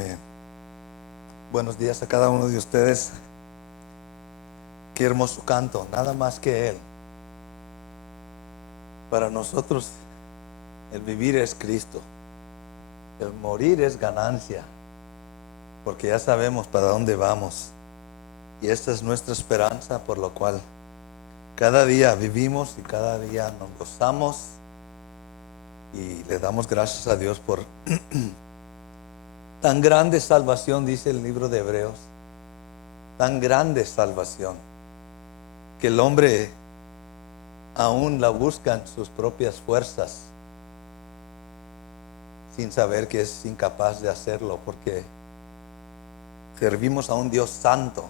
Amén. Buenos días a cada uno de ustedes. Qué hermoso canto, nada más que Él. Para nosotros el vivir es Cristo, el morir es ganancia, porque ya sabemos para dónde vamos. Y esta es nuestra esperanza, por lo cual cada día vivimos y cada día nos gozamos y le damos gracias a Dios por tan grande salvación, dice el libro de Hebreos. Tan grande salvación que el hombre aún la busca en sus propias fuerzas, sin saber que es incapaz de hacerlo, porque servimos a un Dios santo,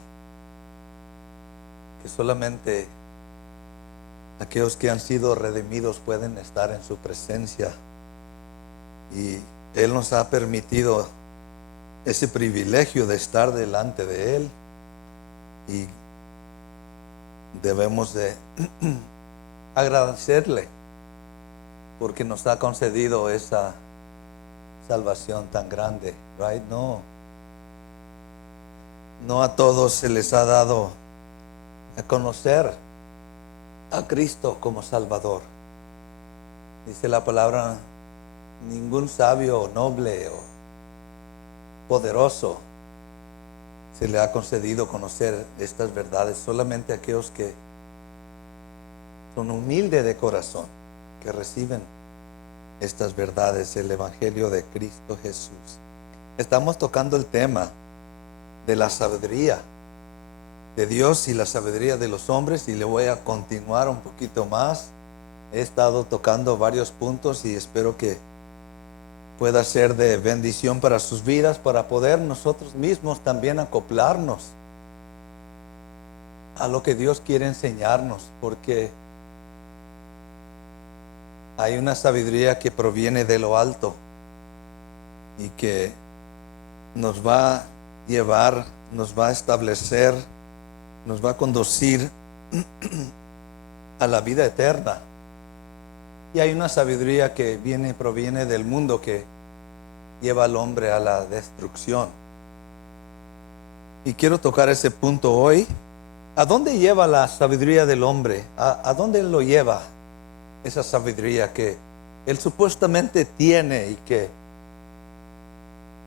que solamente aquellos que han sido redimidos pueden estar en su presencia. Y Él nos ha permitido ese privilegio de estar delante de Él, y debemos de agradecerle porque nos ha concedido esa salvación tan grande, right? No a todos se les ha dado a conocer a Cristo como Salvador. Dice la palabra, ningún sabio o noble o poderoso se le ha concedido conocer estas verdades, solamente aquellos que son humildes de corazón, que reciben estas verdades, el Evangelio de Cristo Jesús. Estamos tocando el tema de la sabiduría de Dios y la sabiduría de los hombres, y le voy a continuar un poquito más. He estado tocando varios puntos y espero que pueda ser de bendición para sus vidas, para poder nosotros mismos también acoplarnos a lo que Dios quiere enseñarnos, porque hay una sabiduría que proviene de lo alto y que nos va a llevar, nos va a establecer, nos va a conducir a la vida eterna. Y hay una sabiduría que proviene del mundo, que lleva al hombre a la destrucción. Y quiero tocar ese punto hoy. ¿A dónde lleva la sabiduría del hombre? ¿A dónde lo lleva esa sabiduría que él supuestamente tiene, y que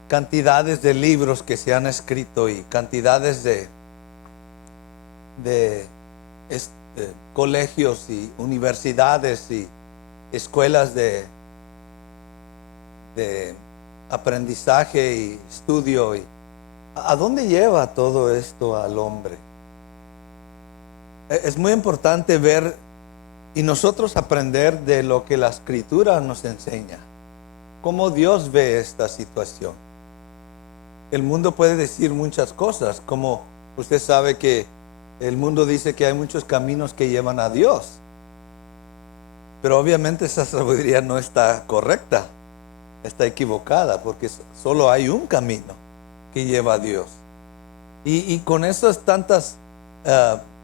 cantidades de libros que se han escrito y cantidades de colegios y universidades y escuelas de aprendizaje y estudio? Y ¿a dónde lleva todo esto al hombre? Es muy importante ver y nosotros aprender de lo que la Escritura nos enseña, cómo Dios ve esta situación. El mundo puede decir muchas cosas, como usted sabe que el mundo dice que hay muchos caminos que llevan a Dios, pero obviamente esa sabiduría no está correcta, está equivocada, porque solo hay un camino que lleva a Dios. Y con esos tantos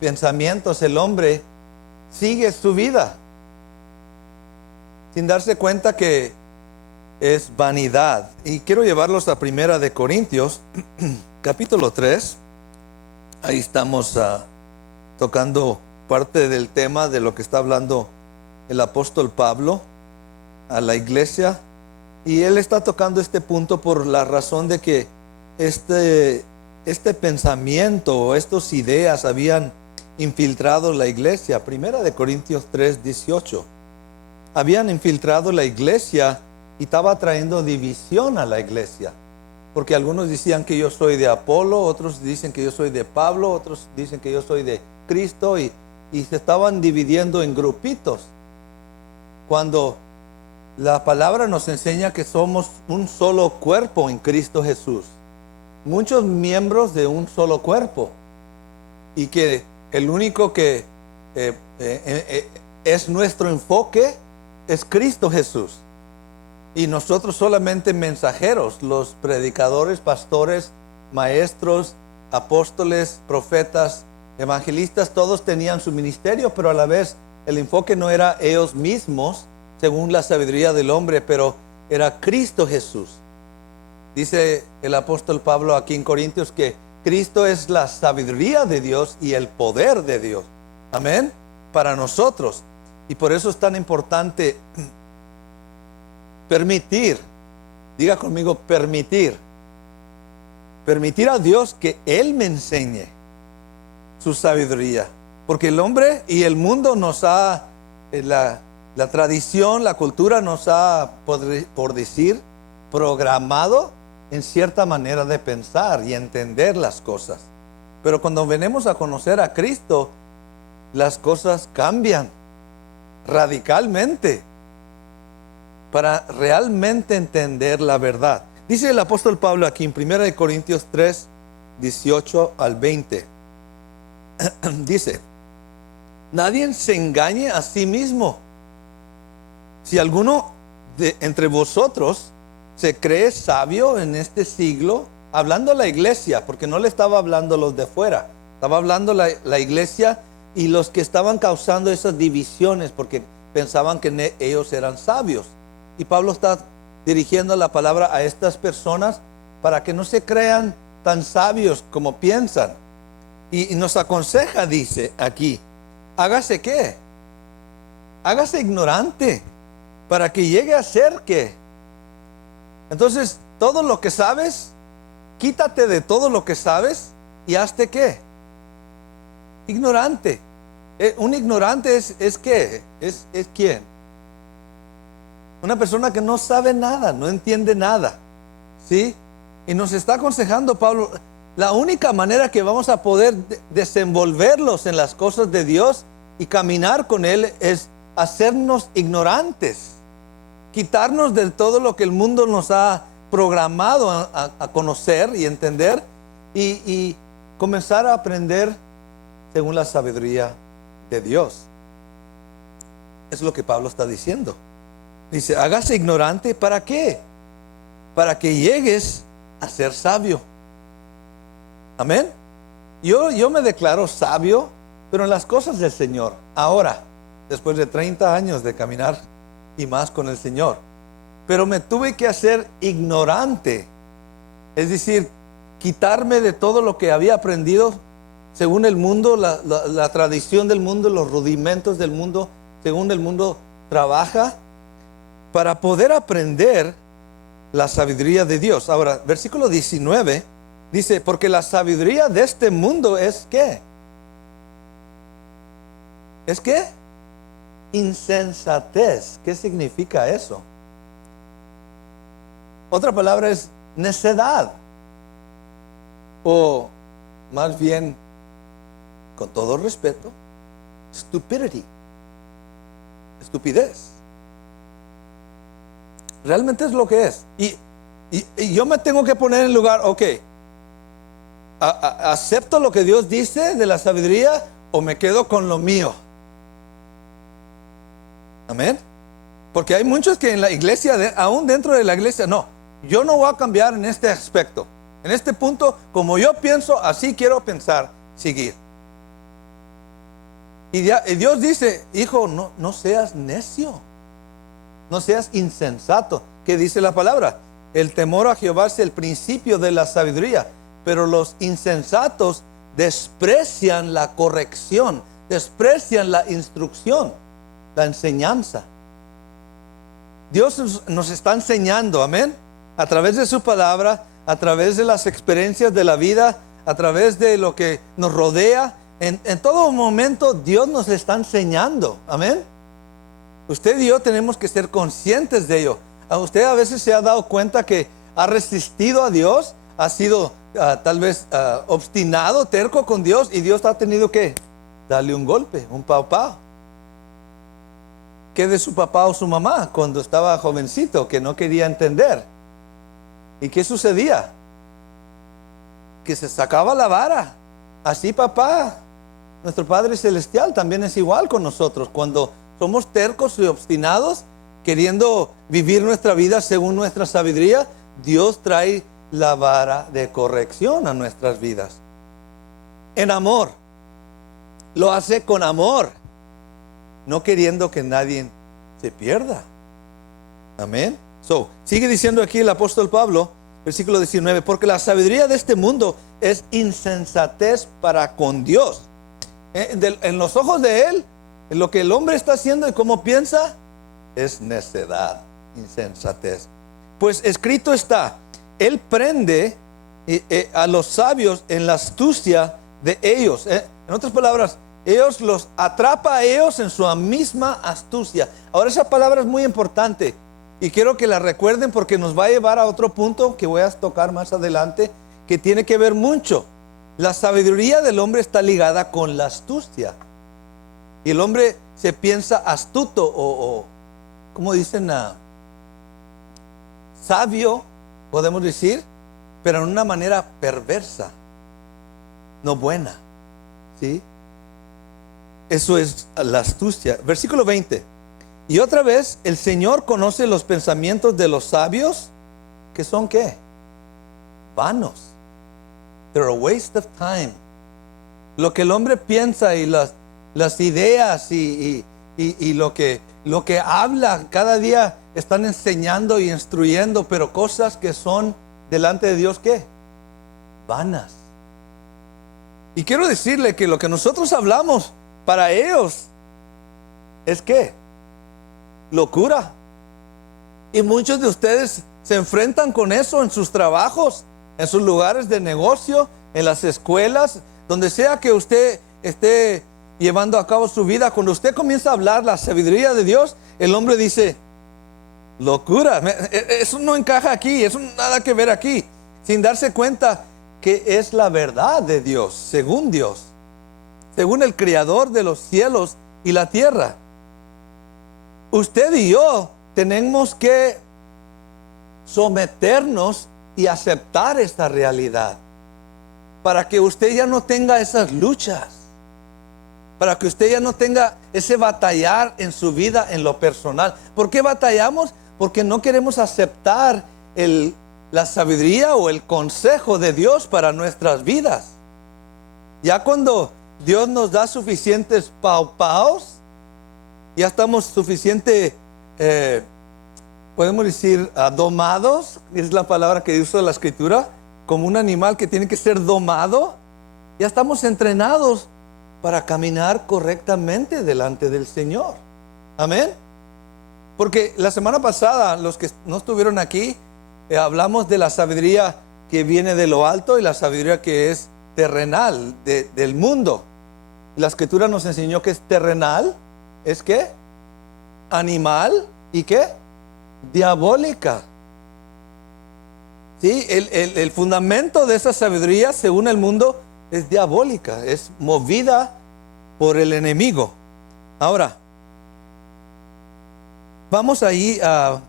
pensamientos, el hombre sigue su vida sin darse cuenta que es vanidad. Y quiero llevarlos a 1 Corintios capítulo 3. Ahí estamos tocando parte del tema de lo que está hablando el apóstol Pablo a la iglesia, y él está tocando este punto por la razón de que este pensamiento, estas ideas habían infiltrado la iglesia. 1 Corintios 3:18. Habían infiltrado la iglesia y estaba trayendo división a la iglesia, porque algunos decían que yo soy de Apolo, otros dicen que yo soy de Pablo, otros dicen que yo soy de Cristo, y se estaban dividiendo en grupitos, cuando la palabra nos enseña que somos un solo cuerpo en Cristo Jesús, muchos miembros de un solo cuerpo, y que el único que es nuestro enfoque es Cristo Jesús, y nosotros solamente mensajeros, los predicadores, pastores, maestros, apóstoles, profetas, evangelistas. Todos tenían su ministerio, pero a la vez el enfoque no era ellos mismos según la sabiduría del hombre, pero era Cristo Jesús. Dice el apóstol Pablo aquí en Corintios que Cristo es la sabiduría de Dios y el poder de Dios. Amén. Para nosotros. Y por eso es tan importante permitir. Diga conmigo, permitir. Permitir a Dios que Él me enseñe su sabiduría. Porque el hombre y el mundo nos ha, la tradición, la cultura nos ha, por decir, programado en cierta manera de pensar y entender las cosas. Pero cuando venimos a conocer a Cristo, las cosas cambian radicalmente para realmente entender la verdad. Dice el apóstol Pablo aquí en 1 Corintios 3, 18 al 20. Dice, nadie se engañe a sí mismo. Si alguno entre vosotros se cree sabio en este siglo, hablando a la iglesia, porque no le estaba hablando a los de fuera, estaba hablando la iglesia y los que estaban causando esas divisiones porque pensaban que ellos eran sabios. Y Pablo está dirigiendo la palabra a estas personas para que no se crean tan sabios como piensan. Y nos aconseja, dice aquí, hágase ¿qué? Hágase ignorante para que llegue a ser ¿qué? Entonces, todo lo que sabes, quítate de todo lo que sabes y hazte ¿qué? Ignorante. Un ignorante es ¿qué? Es ¿quién? Una persona que no sabe nada, no entiende nada, ¿sí? Y nos está aconsejando Pablo, la única manera que vamos a poder desenvolverlos en las cosas de Dios y caminar con Él es hacernos ignorantes, quitarnos de todo lo que el mundo nos ha programado a conocer y entender y comenzar a aprender según la sabiduría de Dios. Es lo que Pablo está diciendo. Dice, hágase ignorante, ¿para qué? Para que llegues a ser sabio. Amén. Yo me declaro sabio, pero en las cosas del Señor. Ahora, después de 30 años de caminar y más con el Señor. Pero me tuve que hacer ignorante. Es decir, quitarme de todo lo que había aprendido según el mundo, la tradición del mundo, los rudimentos del mundo, según el mundo trabaja, para poder aprender la sabiduría de Dios. Ahora, versículo 19 dice, porque la sabiduría de este mundo es ¿qué? ¿Es qué? Insensatez. ¿Qué significa eso? Otra palabra es necedad. O más bien, con todo respeto, stupidity. Estupidez. Realmente es lo que es. Y yo me tengo que poner en lugar, ok, ¿acepto lo que Dios dice de la sabiduría o me quedo con lo mío? Amén. Porque hay muchos que en la iglesia, aún dentro de la iglesia, no, yo no voy a cambiar en este aspecto. En este punto, como yo pienso, así quiero pensar, seguir. Y Dios dice, hijo, no seas necio. No seas insensato. ¿Qué dice la palabra? El temor a Jehová es el principio de la sabiduría, pero los insensatos desprecian la corrección, desprecian la instrucción, la enseñanza. Dios nos está enseñando, amén, a través de su palabra, a través de las experiencias de la vida, a través de lo que nos rodea. En todo momento Dios nos está enseñando, amén. Usted y yo tenemos que ser conscientes de ello. Usted a veces se ha dado cuenta que ha resistido a Dios, ha sido tal vez obstinado, terco con Dios, y Dios ha tenido que darle un golpe, un pau. ¿Qué de su papá o su mamá cuando estaba jovencito que no quería entender? ¿Y qué sucedía? Que se sacaba la vara. Así papá, nuestro Padre Celestial también es igual con nosotros. Cuando somos tercos y obstinados, queriendo vivir nuestra vida según nuestra sabiduría, Dios trae la vara de corrección a nuestras vidas. En amor. Lo hace con amor, no queriendo que nadie se pierda. Amén. Sigue diciendo aquí el apóstol Pablo, Versículo 19, porque la sabiduría de este mundo es insensatez para con Dios. En los ojos de Él, lo que el hombre está haciendo y cómo piensa, es necedad, insensatez. Pues escrito está, Él prende a los sabios en la astucia de ellos. En otras palabras, ellos los atrapa a ellos en su misma astucia. Ahora esa palabra es muy importante y quiero que la recuerden porque nos va a llevar a otro punto que voy a tocar más adelante, que tiene que ver mucho. La sabiduría del hombre está ligada con la astucia. Y el hombre se piensa astuto o ¿cómo dicen? Sabio, podemos decir, pero en una manera perversa, no buena. ¿Sí? Eso es la astucia. Versículo 20. Y otra vez, el Señor conoce los pensamientos de los sabios, que son ¿qué? Vanos. They're a waste of time. Lo que el hombre piensa y las ideas y lo que habla cada día están enseñando y instruyendo, pero cosas que son delante de Dios, ¿qué? Vanas. Y quiero decirle que lo que nosotros hablamos para ellos es ¿qué? Locura. Y muchos de ustedes se enfrentan con eso en sus trabajos, en sus lugares de negocio, en las escuelas, donde sea que usted esté llevando a cabo su vida. Cuando usted comienza a hablar la sabiduría de Dios, el hombre dice, locura, eso no encaja aquí, eso nada que ver aquí, sin darse cuenta que es la verdad de Dios, según el Creador de los cielos y la tierra. Usted y yo tenemos que someternos y aceptar esta realidad para que usted ya no tenga esas luchas, para que usted ya no tenga ese batallar en su vida en lo personal. ¿Por qué batallamos? Porque no queremos aceptar la sabiduría o el consejo de Dios para nuestras vidas. Ya cuando Dios nos da suficientes paupaos, ya estamos suficiente, podemos decir, domados, es la palabra que usa la Escritura, como un animal que tiene que ser domado. Ya estamos entrenados para caminar correctamente delante del Señor. Amén. Porque la semana pasada, los que no estuvieron aquí, hablamos de la sabiduría que viene de lo alto y la sabiduría que es terrenal, del mundo. La Escritura nos enseñó que es terrenal, ¿es qué? Animal y ¿qué? Diabólica. ¿Sí? El fundamento de esa sabiduría, según el mundo, es diabólica, es movida por el enemigo. Ahora, vamos ahí a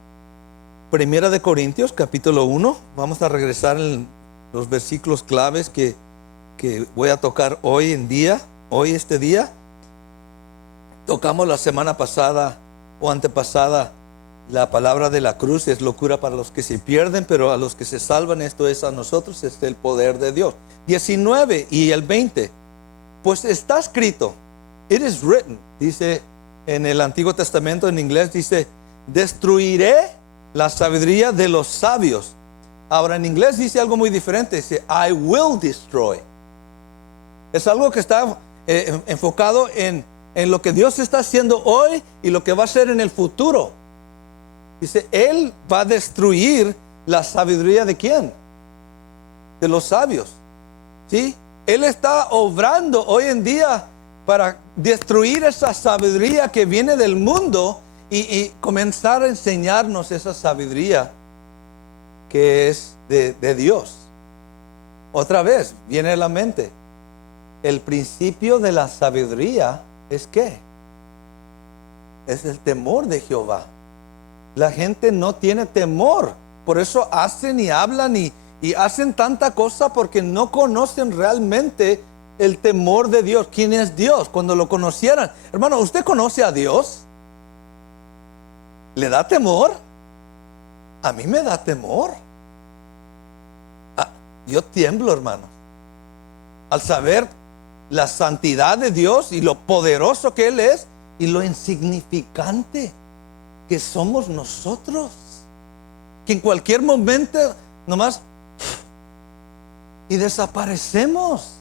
Primera de Corintios, capítulo 1. Vamos a regresar en los versículos claves que voy a tocar hoy este día. Tocamos la semana pasada o antepasada la palabra de la cruz, es locura para los que se pierden, pero a los que se salvan, esto es a nosotros, es el poder de Dios. 19 y el 20. Pues está escrito, it is written, dice en el Antiguo Testamento, en inglés dice, destruiré la sabiduría de los sabios. Ahora en inglés dice algo muy diferente, dice I will destroy. Es algo que está enfocado en lo que Dios está haciendo hoy y lo que va a hacer en el futuro. Dice, Él va a destruir la sabiduría ¿de quién? De los sabios. ¿Sí? Él está obrando hoy en día para destruir esa sabiduría que viene del mundo y comenzar a enseñarnos esa sabiduría que es de Dios. Otra vez, viene a la mente. El principio de la sabiduría es ¿qué? Es el temor de Jehová. La gente no tiene temor. Por eso hacen y hablan y hacen tanta cosa porque no conocen realmente el temor de Dios. ¿Quién es Dios? Cuando lo conocieran. Hermano, ¿usted conoce a Dios? ¿Le da temor? A mí me da temor. Yo tiemblo, hermano, al saber la santidad de Dios y lo poderoso que Él es y lo insignificante que somos nosotros, que en cualquier momento nomás y desaparecemos.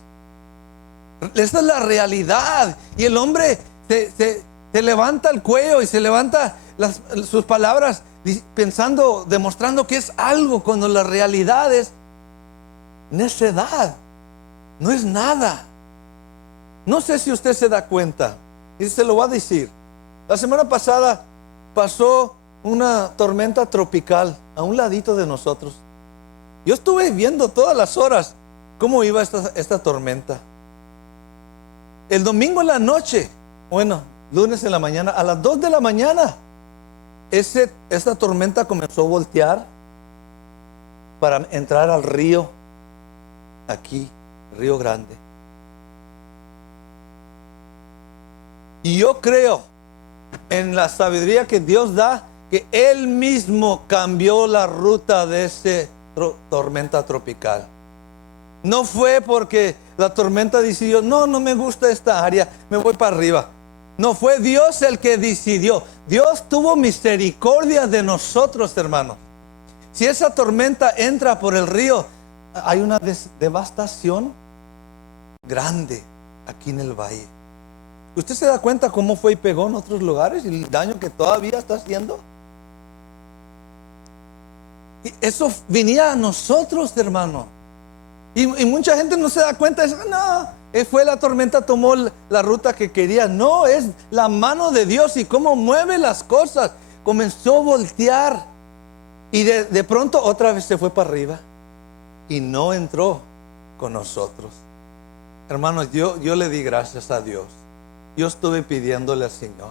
Esa es la realidad. Y el hombre se levanta el cuello y se levanta sus palabras pensando, demostrando que es algo, cuando la realidad es necedad. No es nada. No sé si usted se da cuenta, y se lo va a decir. La semana pasada pasó una tormenta tropical a un ladito de nosotros. Yo estuve viendo todas las horas cómo iba esta tormenta. El domingo en la noche, bueno, lunes en la mañana, a las 2 de la mañana, esta tormenta comenzó a voltear para entrar al río, aquí, Río Grande. Y yo creo en la sabiduría que Dios da, que Él mismo cambió la ruta de esa tormenta tropical. No fue porque la tormenta decidió, no me gusta esta área, me voy para arriba. No, fue Dios el que decidió. Dios tuvo misericordia de nosotros, hermanos. Si esa tormenta entra por el río, hay una devastación grande aquí en el valle. ¿Usted se da cuenta cómo fue y pegó en otros lugares y el daño que todavía está haciendo? Y eso venía a nosotros, hermano. Y mucha gente no se da cuenta. Fue la tormenta, tomó la ruta que quería. No, es la mano de Dios y cómo mueve las cosas. Comenzó a voltear y de pronto otra vez se fue para arriba y no entró con nosotros. Hermanos, yo le di gracias a Dios. Yo estuve pidiéndole al Señor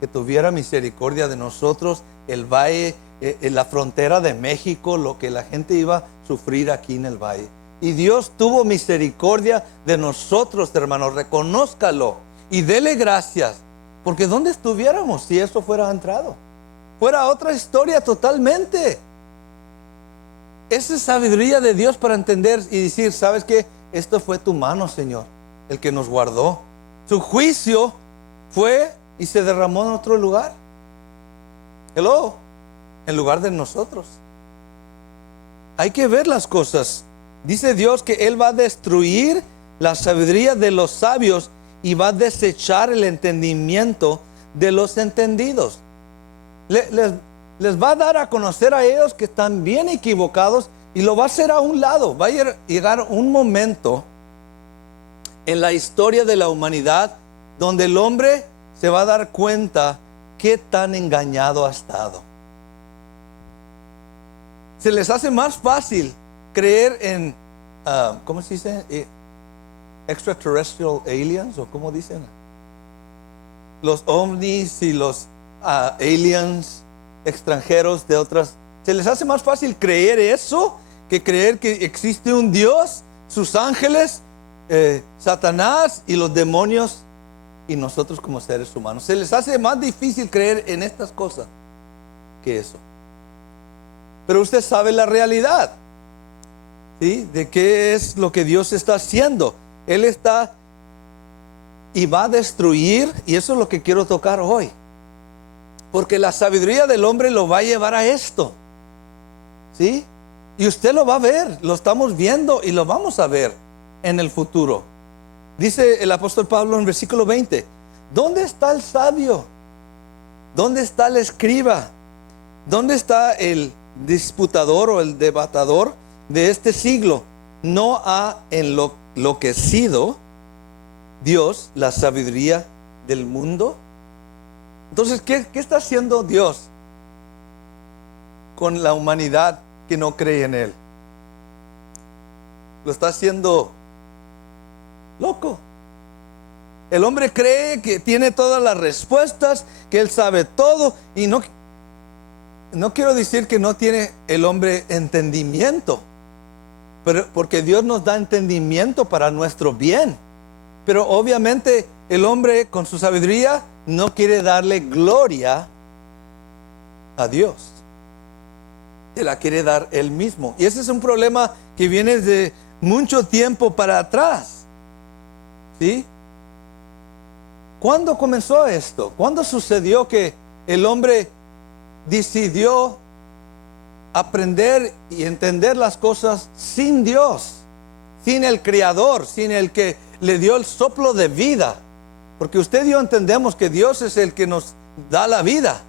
que tuviera misericordia de nosotros, el valle, la frontera de México, lo que la gente iba a sufrir aquí en el valle. Y Dios tuvo misericordia de nosotros, hermanos. Reconózcalo y dele gracias. Porque ¿dónde estuviéramos si eso fuera entrado? Fuera otra historia totalmente. Esa es sabiduría de Dios para entender y decir, ¿sabes qué? Esto fue tu mano, Señor, el que nos guardó. Su juicio fue y se derramó en otro lugar. Hello, en lugar de nosotros. Hay que ver las cosas. Dice Dios que Él va a destruir la sabiduría de los sabios y va a desechar el entendimiento de los entendidos. Les va a dar a conocer a ellos que están bien equivocados y lo va a hacer a un lado. Va a llegar un momento en la historia de la humanidad donde el hombre se va a dar cuenta qué tan engañado ha estado. Se les hace más fácil creer en, ¿cómo se dice? Extraterrestrial aliens, o ¿cómo dicen? Los ovnis y los aliens extranjeros de otras. Se les hace más fácil creer eso que creer que existe un Dios, sus ángeles, Satanás y los demonios y nosotros como seres humanos. Se les hace más difícil creer en estas cosas que eso. Pero usted sabe la realidad, ¿sí? De qué es lo que Dios está haciendo. Él está y va a destruir, y eso es lo que quiero tocar hoy. Porque la sabiduría del hombre lo va a llevar a esto, ¿sí? Y usted lo va a ver, lo estamos viendo y lo vamos a ver en el futuro. Dice el apóstol Pablo en versículo 20, ¿dónde está el sabio? ¿Dónde está el escriba? ¿Dónde está el disputador o el debatador de este siglo? ¿No ha enloquecido Dios la sabiduría del mundo? Entonces, ¿qué está haciendo Dios con la humanidad que no cree en Él? Lo está haciendo loco. El hombre cree que tiene todas las respuestas, que él sabe todo, y no quiero decir que no tiene el hombre entendimiento, pero porque Dios nos da entendimiento para nuestro bien. Pero obviamente el hombre con su sabiduría no quiere darle gloria a Dios. Se la quiere dar él mismo. Y ese es un problema que viene de mucho tiempo para atrás, ¿sí? ¿Cuándo comenzó esto? ¿Cuándo sucedió que el hombre decidió aprender y entender las cosas sin Dios? sin el Creador, sin el que le dio el soplo de vida. Porque usted y yo entendemos que Dios es el que nos da la vida.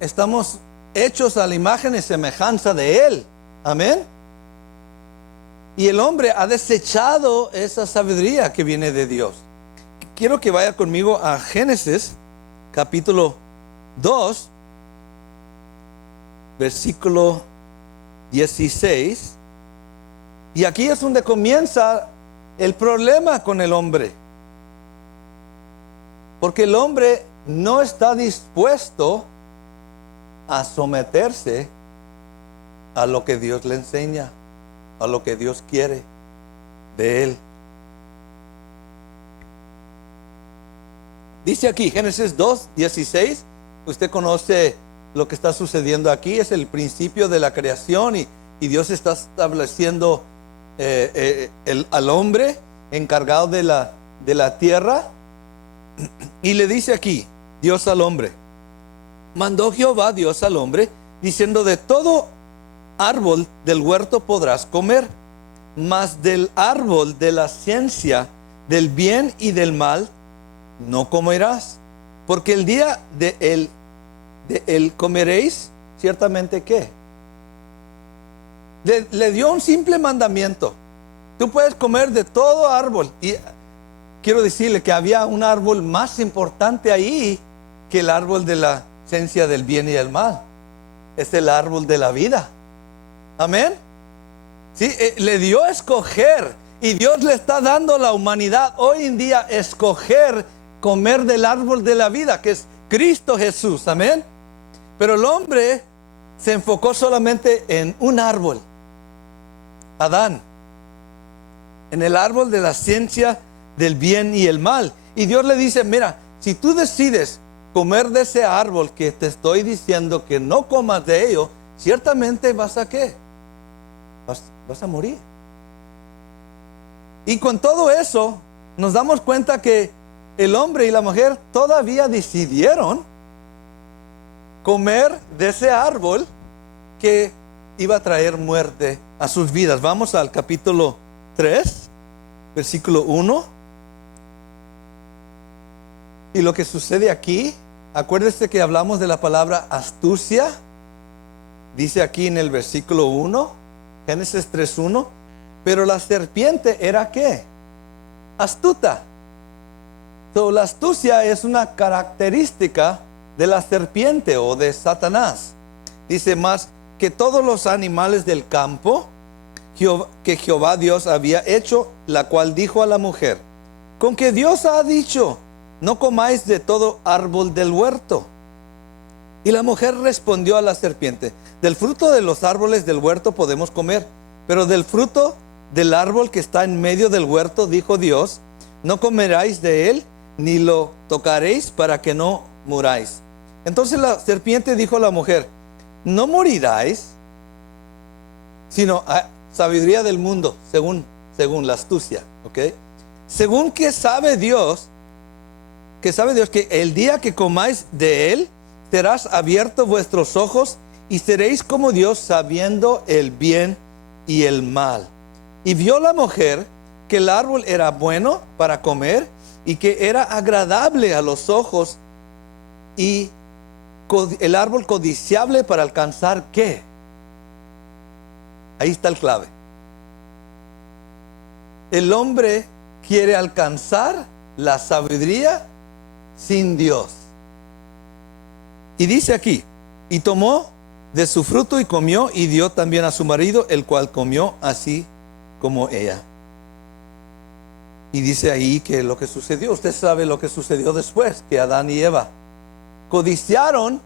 Estamos hechos a la imagen y semejanza de Él. Amén. Y el hombre ha desechado esa sabiduría que viene de Dios. Quiero que vaya conmigo a Génesis, capítulo 2, versículo 16. Y aquí es donde comienza el problema con el hombre. Porque el hombre no está dispuesto a someterse a lo que Dios le enseña, a lo que Dios quiere de él. Dice aquí, Génesis 2, 16, usted conoce lo que está sucediendo aquí, es el principio de la creación y Dios está estableciendo al hombre encargado de la tierra. Y le dice aquí, Dios al hombre, mandó Jehová Dios al hombre, diciendo: de todo árbol del huerto podrás comer, mas del árbol de la ciencia del bien y del mal no comerás, porque el día de él comeréis, ciertamente ¿qué? Le dio un simple mandamiento. Tú puedes comer de todo árbol. Y quiero decirle que había un árbol más importante ahí que el árbol de la ciencia del bien y del mal. Es el árbol de la vida. Amén. Sí, le dio a escoger. Y Dios le está dando a la humanidad hoy en día escoger comer del árbol de la vida, que es Cristo Jesús. Amén. Pero el hombre se enfocó solamente en un árbol, Adán, en el árbol de la ciencia del bien y el mal. Y Dios le dice: mira, si tú decides comer de ese árbol que te estoy diciendo que no comas de ello, ciertamente vas a ¿qué? Vas a morir. Y con todo eso nos damos cuenta que el hombre y la mujer todavía decidieron comer de ese árbol que iba a traer muerte a sus vidas. Vamos al capítulo 3, versículo 1. Y lo que sucede aquí, acuérdese que hablamos de la palabra astucia. Dice aquí en el versículo 1, Génesis 3:1, pero la serpiente era ¿qué? Astuta. La astucia es una característica de la serpiente o de Satanás. Dice: más que todos los animales del campo que Jehová Dios había hecho, la cual dijo a la mujer: con que Dios ha dicho, no comáis de todo árbol del huerto. Y la mujer respondió a la serpiente: del fruto de los árboles del huerto podemos comer, pero del fruto del árbol que está en medio del huerto, dijo Dios, no comeráis de él, ni lo tocaréis, para que no muráis. Entonces la serpiente dijo a la mujer: no moriráis, sino sabiduría del mundo, según la astucia, ¿ok? Según que sabe Dios que el día que comáis de él, serás abiertos vuestros ojos y seréis como Dios, sabiendo el bien y el mal. Y vio la mujer que el árbol era bueno para comer y que era agradable a los ojos, y el árbol codiciable para alcanzar ¿qué? Ahí está el clave. El hombre quiere alcanzar la sabiduría sin Dios. Y dice aquí: y tomó de su fruto y comió, y dio también a su marido, el cual comió así como ella. Y dice ahí que lo que sucedió, usted sabe lo que sucedió después, que Adán y Eva codiciaron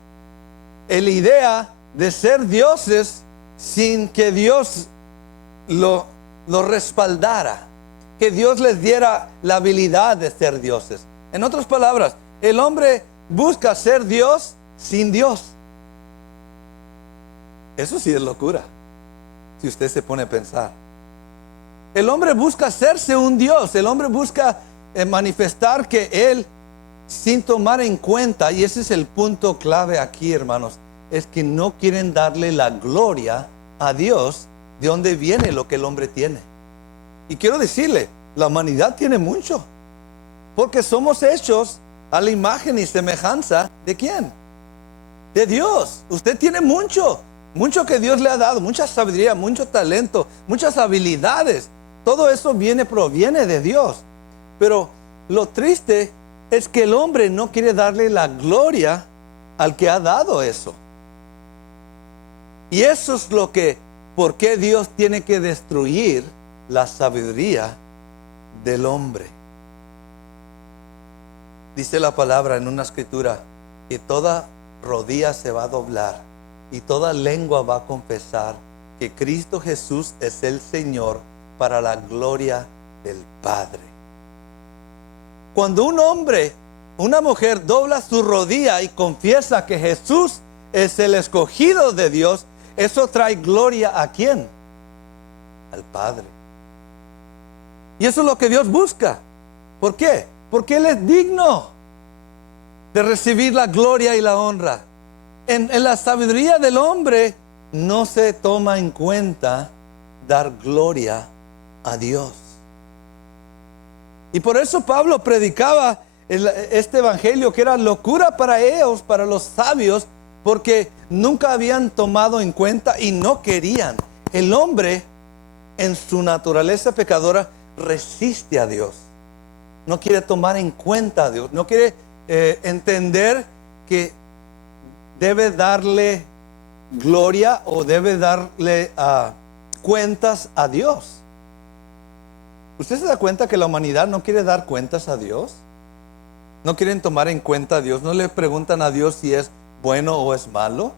la idea de ser dioses sin que Dios lo respaldara, que Dios les diera la habilidad de ser dioses. En otras palabras, el hombre busca ser Dios sin Dios. Eso sí es locura, si usted se pone a pensar. El hombre busca hacerse un Dios. El hombre busca manifestar que él, sin tomar en cuenta, y ese es el punto clave aquí, hermanos, es que no quieren darle la gloria a Dios de donde viene lo que el hombre tiene. Y quiero decirle, la humanidad tiene mucho. Porque somos hechos a la imagen y semejanza ¿de quién? De Dios. Usted tiene mucho. Mucho que Dios le ha dado. Mucha sabiduría, mucho talento, muchas habilidades. Todo eso proviene de Dios. Pero lo triste es que el hombre no quiere darle la gloria al que ha dado eso. Y eso es por qué Dios tiene que destruir la sabiduría del hombre. Dice la palabra en una escritura que toda rodilla se va a doblar y toda lengua va a confesar que Cristo Jesús es el Señor para la gloria del Padre. Cuando un hombre, una mujer dobla su rodilla y confiesa que Jesús es el escogido de Dios, eso trae gloria ¿a quién? Al Padre. Y eso es lo que Dios busca. ¿Por qué? Porque Él es digno de recibir la gloria y la honra. En la sabiduría del hombre no se toma en cuenta dar gloria a Dios. Y por eso Pablo predicaba este evangelio que era locura para ellos, para los sabios, porque nunca habían tomado en cuenta y no querían. El hombre en su naturaleza pecadora resiste a Dios. No quiere tomar en cuenta a Dios. No quiere entender que debe darle gloria o debe darle cuentas a Dios. ¿Usted se da cuenta que la humanidad no quiere dar cuentas a Dios? No quieren tomar en cuenta a Dios. No le preguntan a Dios si es bueno o es malo.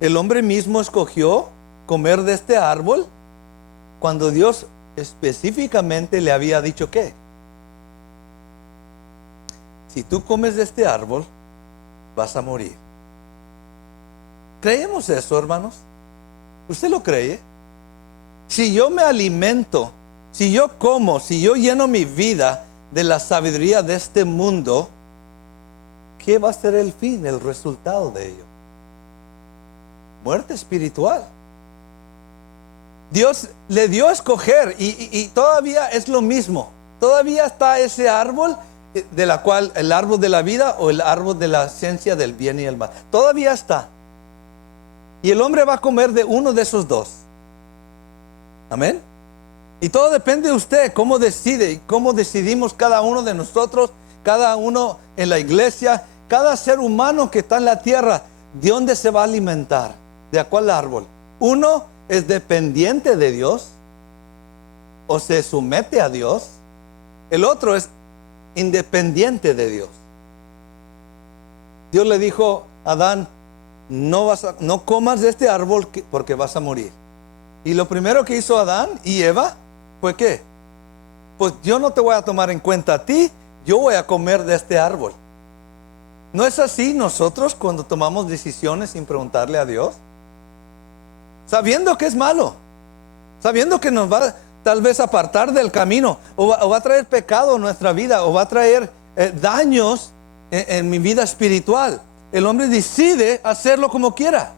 El hombre mismo escogió comer de este árbol cuando Dios específicamente le había dicho ¿qué? Si tú comes de este árbol, vas a morir. ¿Creemos eso, hermanos? ¿Usted lo cree? Si yo me alimento, si yo como, si yo lleno mi vida de la sabiduría de este mundo, ¿qué va a ser el fin, el resultado de ello? Muerte espiritual. Dios le dio a escoger y todavía es lo mismo. Todavía está ese árbol de la cual el árbol de la vida o el árbol de la ciencia del bien y el mal. Todavía está. Y el hombre va a comer de uno de esos dos. Amén. Y todo depende de usted, cómo decide y cómo decidimos cada uno de nosotros, cada uno en la iglesia, cada ser humano que está en la tierra, ¿de dónde se va a alimentar? ¿De cuál árbol? Uno es dependiente de Dios o se somete a Dios. El otro es independiente de Dios. Dios le dijo a Adán, no comas de este árbol porque vas a morir. Y lo primero que hizo Adán y Eva fue ¿qué? Pues yo no te voy a tomar en cuenta a ti, yo voy a comer de este árbol. ¿No es así nosotros cuando tomamos decisiones sin preguntarle a Dios? Sabiendo que es malo, sabiendo que nos va tal vez a apartar del camino, o va a traer pecado en nuestra vida, o va a traer daños en mi vida espiritual. El hombre decide hacerlo como quiera,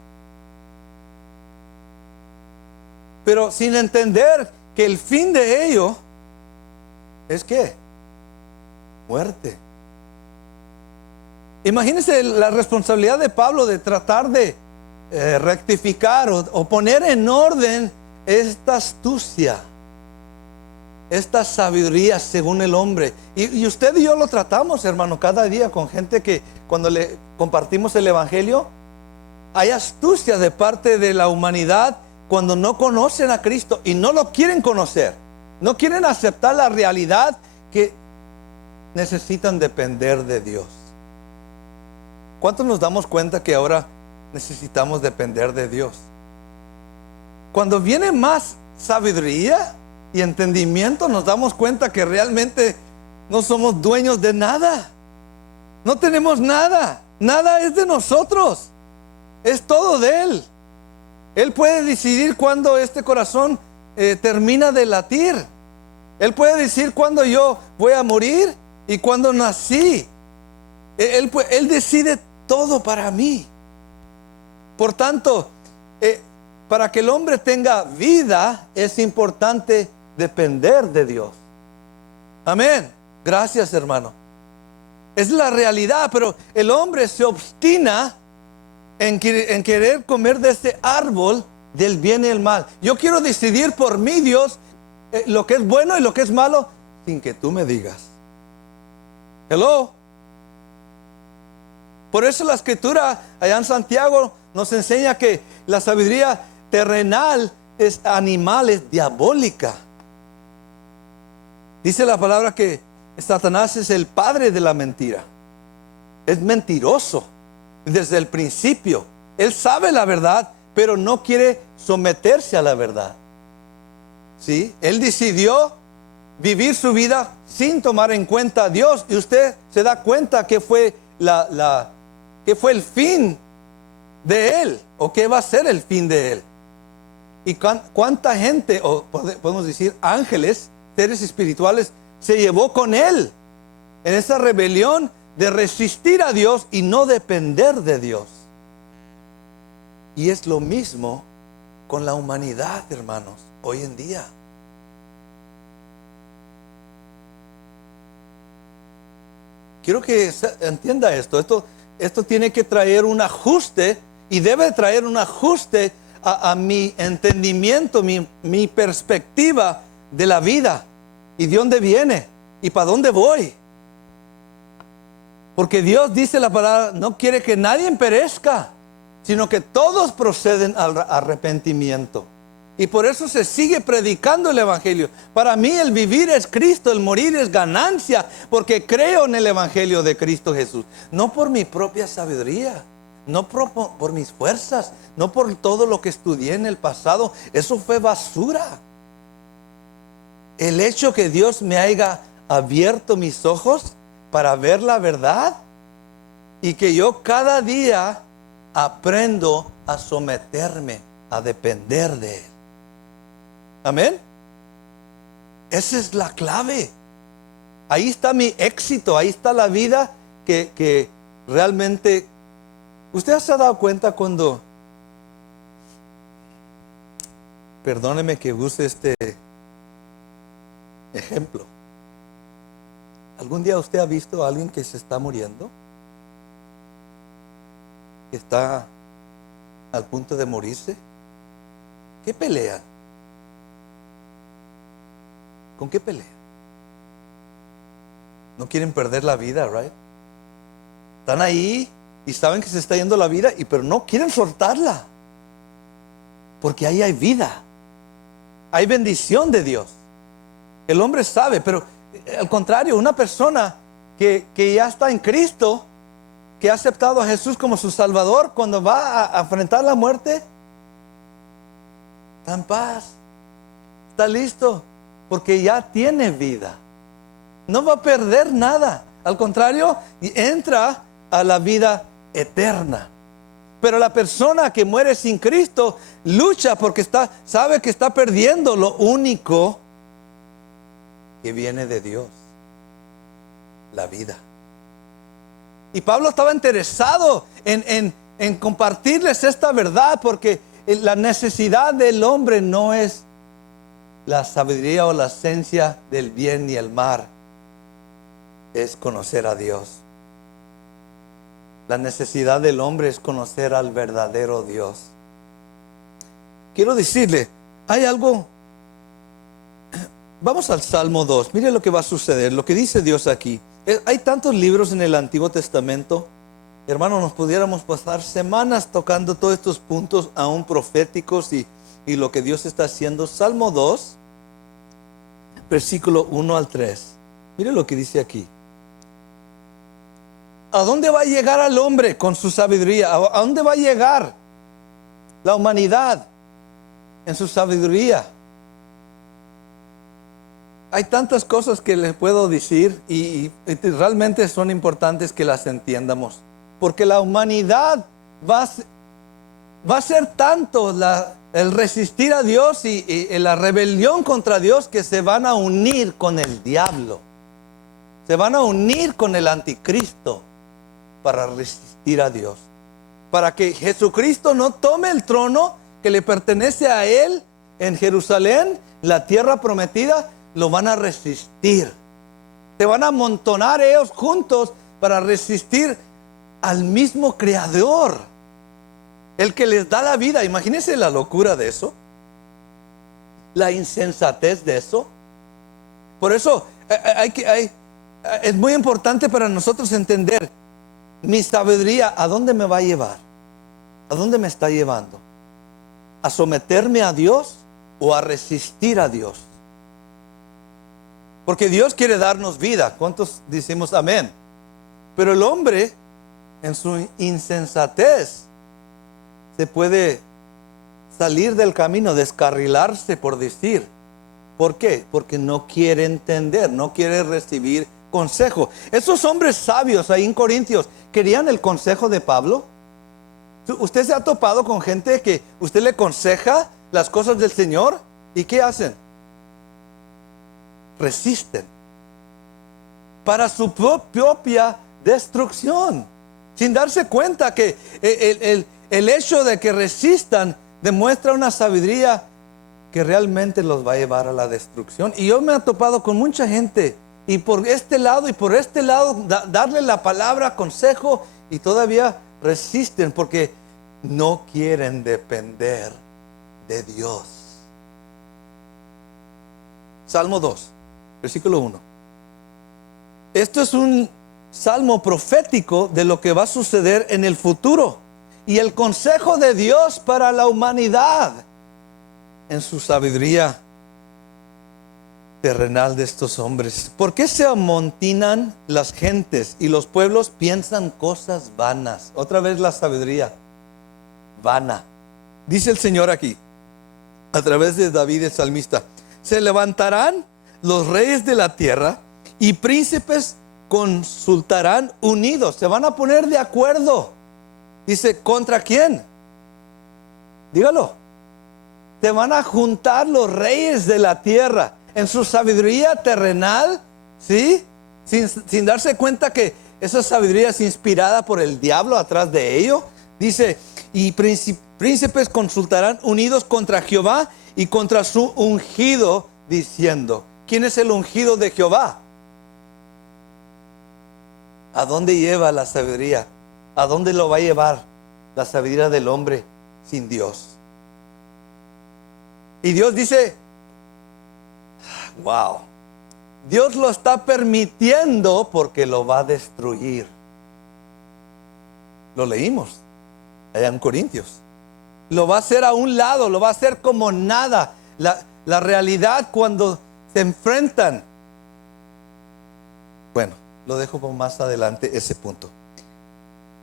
pero sin entender que el fin de ello es ¿qué? Muerte. Imagínense la responsabilidad de Pablo de tratar de rectificar o poner en orden esta astucia, esta sabiduría según el hombre. Y usted y yo lo tratamos, hermano, cada día con gente que cuando le compartimos el evangelio, hay astucia de parte de la humanidad cuando no conocen a Cristo y no lo quieren conocer. No quieren aceptar la realidad que necesitan depender de Dios. ¿Cuántos nos damos cuenta que ahora necesitamos depender de Dios? Cuando viene más sabiduría y entendimiento, nos damos cuenta que realmente no somos dueños de nada. No tenemos nada. Nada es de nosotros. Es todo de Él. Él puede decidir cuándo este corazón termina de latir. Él puede decir cuándo yo voy a morir y cuándo nací. Él decide todo para mí. Por tanto, para que el hombre tenga vida, es importante depender de Dios. Amén. Gracias, hermano. Es la realidad, pero el hombre se obstina en querer comer de ese árbol del bien y el mal. Yo quiero decidir por mí, Dios, lo que es bueno y lo que es malo, sin que tú me digas. Hello. Por eso la escritura allá en Santiago nos enseña que la sabiduría terrenal es animal, es diabólica. Dice la palabra que Satanás es el padre de la mentira. Es mentiroso desde el principio. Él sabe la verdad, pero no quiere someterse a la verdad. ¿Sí? Él decidió vivir su vida sin tomar en cuenta a Dios. Y usted se da cuenta que fue que fue el fin de él, o que va a ser el fin de él. Y cuánta gente, o podemos decir ángeles, seres espirituales, se llevó con él en esa rebelión de resistir a Dios y no depender de Dios. Y es lo mismo con la humanidad, hermanos, hoy en día. Quiero que entienda esto. Esto tiene que traer un ajuste, y debe traer un ajuste a mi entendimiento, mi perspectiva de la vida y de dónde viene y para dónde voy. Porque Dios, dice la palabra, no quiere que nadie perezca, sino que todos proceden al arrepentimiento. Y por eso se sigue predicando el evangelio. Para mí el vivir es Cristo, el morir es ganancia, porque creo en el evangelio de Cristo Jesús. No por mi propia sabiduría, no por mis fuerzas, no por todo lo que estudié en el pasado. Eso fue basura. El hecho que Dios me haya abierto mis ojos para ver la verdad, y que yo cada día aprendo a someterme, a depender de Él. Amén. Esa es la clave. Ahí está mi éxito, ahí está la vida que realmente... ¿Usted se ha dado cuenta cuando... Perdóneme que use este ejemplo. ¿Algún día usted ha visto a alguien que se está muriendo? Que está al punto de morirse. ¿Qué pelea? ¿Con qué pelea? No quieren perder la vida, right? Están ahí y saben que se está yendo la vida, pero no quieren soltarla. Porque ahí hay vida. Hay bendición de Dios. El hombre sabe, pero al contrario, una persona que ya está en Cristo, que ha aceptado a Jesús como su Salvador, cuando va a enfrentar la muerte, está en paz, está listo, porque ya tiene vida. No va a perder nada. Al contrario, entra a la vida eterna. Pero la persona que muere sin Cristo lucha porque sabe que está perdiendo lo único que viene de Dios, la vida. Y Pablo estaba interesado en compartirles esta verdad, porque la necesidad del hombre no es la sabiduría o la esencia del bien y el mal, es conocer a Dios. La necesidad del hombre es conocer al verdadero Dios. Quiero decirle, hay algo. Vamos al Salmo 2. Mire lo que va a suceder, lo que dice Dios aquí. Hay tantos libros en el Antiguo Testamento. Hermano, nos pudiéramos pasar semanas tocando todos estos puntos aún proféticos y lo que Dios está haciendo. Salmo 2, versículo 1 al 3. Mire lo que dice aquí. ¿A dónde va a llegar al hombre con su sabiduría? ¿A dónde va a llegar la humanidad en su sabiduría? Hay tantas cosas que les puedo decir y realmente son importantes que las entiendamos. Porque la humanidad va a ser tanto el resistir a Dios y la rebelión contra Dios, que se van a unir con el diablo. Se van a unir con el anticristo para resistir a Dios. Para que Jesucristo no tome el trono que le pertenece a Él en Jerusalén, la tierra prometida, lo van a resistir. Se van a amontonar ellos juntos para resistir al mismo Creador, el que les da la vida. Imagínense la locura de eso, la insensatez de eso. Por eso es muy importante para nosotros entender mi sabiduría. ¿A dónde me va a llevar? ¿A dónde me está llevando? ¿A someterme a Dios o a resistir a Dios? Porque Dios quiere darnos vida. ¿Cuántos decimos amén? Pero el hombre, en su insensatez, se puede salir del camino, descarrilarse, por decir. ¿Por qué? Porque no quiere entender, no quiere recibir consejo. Esos hombres sabios ahí en Corintios, ¿querían el consejo de Pablo? ¿Usted se ha topado con gente que usted le aconseja las cosas del Señor? ¿Y qué hacen? Resisten para su propia destrucción, sin darse cuenta que el hecho de que resistan demuestra una sabiduría que realmente los va a llevar a la destrucción. Y yo me he topado con mucha gente, y por este lado y por este lado, darle la palabra, consejo, y todavía resisten porque no quieren depender de Dios. Salmo 2, versículo 1. Esto es un salmo profético de lo que va a suceder en el futuro y el consejo de Dios para la humanidad en su sabiduría terrenal de estos hombres. ¿Por qué se amontinan las gentes y los pueblos piensan cosas vanas? Otra vez la sabiduría vana. Dice el Señor aquí, a través de David el salmista: se levantarán los reyes de la tierra y príncipes consultarán unidos. Se van a poner de acuerdo. Dice, ¿contra quién? Dígalo. Se van a juntar los reyes de la tierra en su sabiduría terrenal, ¿sí? Sin darse cuenta que esa sabiduría es inspirada por el diablo atrás de ello. Dice, y príncipes consultarán unidos contra Jehová y contra su ungido, diciendo, ¿quién es el ungido de Jehová? ¿A dónde lleva la sabiduría? ¿A dónde lo va a llevar la sabiduría del hombre sin Dios? Y Dios dice, wow, Dios lo está permitiendo porque lo va a destruir. Lo leímos allá en Corintios. Lo va a hacer a un lado, lo va a hacer como nada. La realidad cuando se enfrentan. Bueno, lo dejo por más adelante ese punto.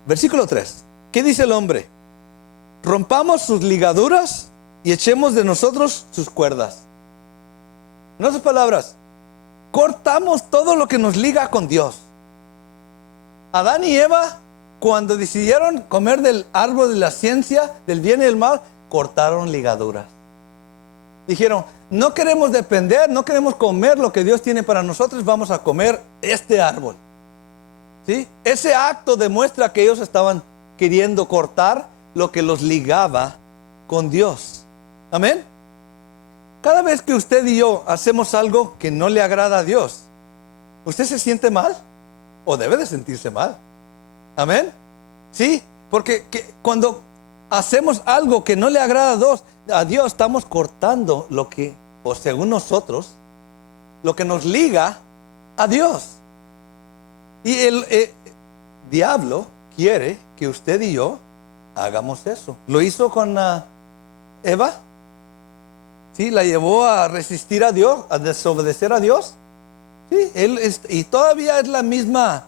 Versículo 3. ¿Qué dice el hombre? Rompamos sus ligaduras y echemos de nosotros sus cuerdas. En otras palabras, cortamos todo lo que nos liga con Dios. Adán y Eva, cuando decidieron comer del árbol de la ciencia del bien y del mal, cortaron ligaduras. Dijeron, no queremos depender, no queremos comer lo que Dios tiene para nosotros, vamos a comer este árbol. ¿Sí? Ese acto demuestra que ellos estaban queriendo cortar lo que los ligaba con Dios. Amén. Cada vez que usted y yo hacemos algo que no le agrada a Dios, ¿usted se siente mal? ¿O debe de sentirse mal? Amén. Sí, porque cuando hacemos algo que no le agrada a Dios, estamos cortando lo que, o según nosotros, lo que nos liga a Dios. Y el diablo quiere que usted y yo hagamos eso. Lo hizo con Eva. Sí, la llevó a resistir a Dios, a desobedecer a Dios. Sí, y todavía es la misma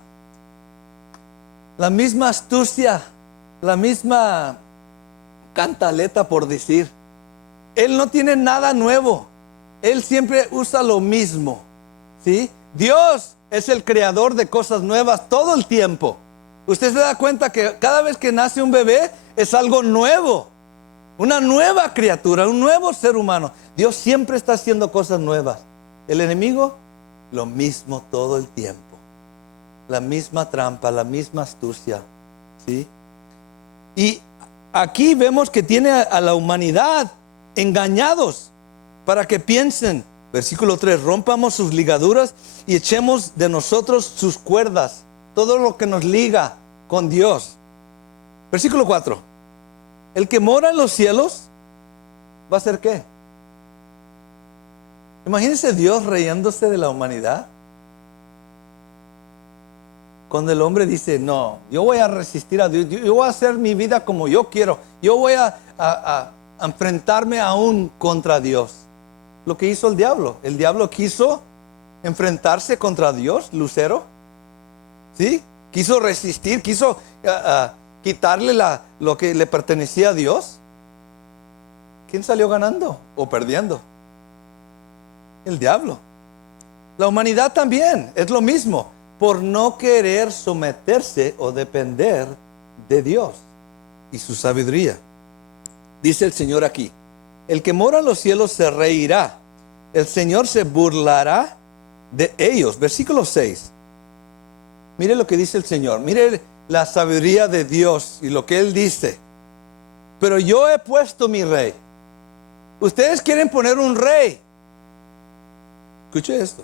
astucia, la misma cantaleta, por decir. Él no tiene nada nuevo. Él siempre usa lo mismo. ¿Sí? Dios es el creador de cosas nuevas todo el tiempo. Usted se da cuenta que cada vez que nace un bebé es algo nuevo. Una nueva criatura, un nuevo ser humano. Dios siempre está haciendo cosas nuevas. El enemigo, lo mismo todo el tiempo. La misma trampa, la misma astucia. ¿Sí? Y aquí vemos que tiene a la humanidad engañados para que piensen, versículo 3, rompamos sus ligaduras y echemos de nosotros sus cuerdas, todo lo que nos liga con Dios. Versículo 4, el que mora en los cielos va a ser ¿qué? Imagínense Dios riéndose de la humanidad. Cuando el hombre dice, no, yo voy a resistir a Dios, yo voy a hacer mi vida como yo quiero, yo voy a enfrentarme aún contra Dios. Lo que hizo el diablo quiso enfrentarse contra Dios, Lucero, ¿sí? Quiso resistir, quiso quitarle lo que le pertenecía a Dios. ¿Quién salió ganando o perdiendo? El diablo. La humanidad también es lo mismo, por no querer someterse o depender de Dios y su sabiduría. Dice el Señor aquí, el que mora en los cielos se reirá, el Señor se burlará de ellos. Versículo 6. Mire lo que dice el Señor, mire la sabiduría de Dios y lo que Él dice. Pero yo he puesto mi rey. Ustedes quieren poner un rey. Escuche esto.